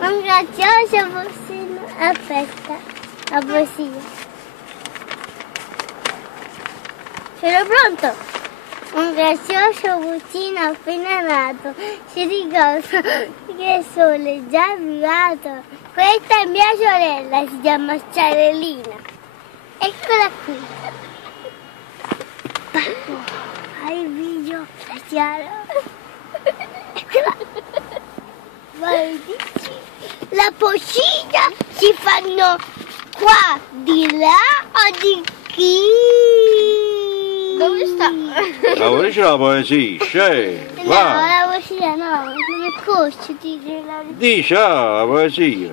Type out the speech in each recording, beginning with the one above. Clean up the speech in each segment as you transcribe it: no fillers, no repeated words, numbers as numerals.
Un grazioso pulcino, aspetta, la poesia. Sono pronto? Un grazioso pulcino appena nato si ricorda che il sole è già arrivato. Questa è mia sorella, si chiama Ciarellina. Eccola qui. Pacco, fai il video, è chiaro? Eccola. Vai, dici. La poesia si fanno qua, di là o di qui? Dove sta? Ma dice la poesia, scegli, No, va. la poesia no, non è corso, ti dico la verità. Dice la poesia.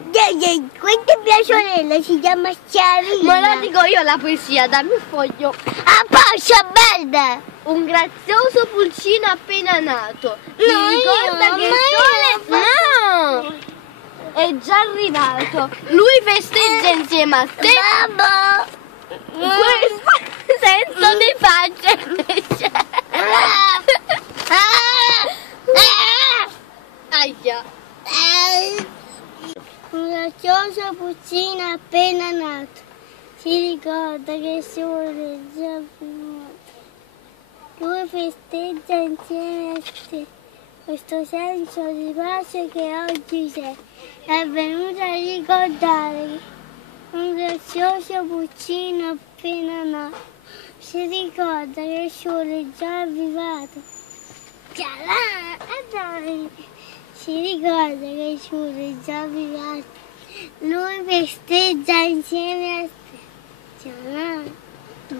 Questa è mia sorella, si chiama Ciarina. Ma la dico io la poesia, dammi il foglio. A posto, merda! Un grazioso pulcino appena nato. Si No, ricorda io, che il ma sole è già arrivato. Lui festeggia insieme a te. Babbo! Questo senso di pace invece. Aia. Un grazioso pulcino appena nato si ricorda che il sole è già venuto. Lui festeggia insieme a te questo senso di pace che oggi c'è. È venuto a ricordare un grazioso pulcino appena nato. Si ricorda che il sole è già arrivato. Dai. Si ricorda che il sole è già arrivato. Lui festeggia insieme a te.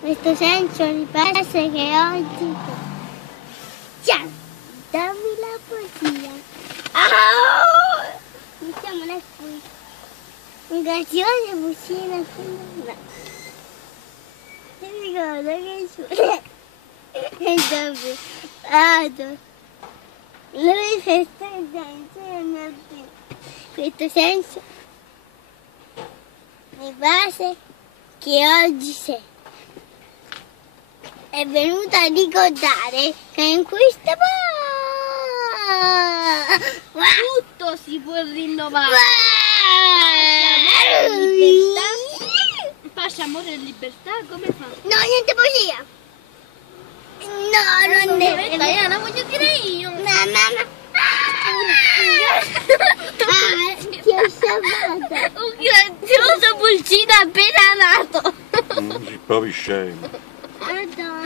Questo senso di pace che oggi c'è. Ciao, dammi la poesia. Mettiamola qui. Un grazioso pulcino appena nato. Si ricorda che il sole è già arrivato. Lui festeggia insieme a te questo senso di pace che oggi c'è. È venuto a ricordare che in questa Tutto si può rinnovare. Pace, amore e libertà, come fa? No, niente poesia. No, non deve. Diana, voglio dire io. Mamma. Ti ho salvata. Un grazioso pulcino appena nato. Sei proprio scemo. Adoro.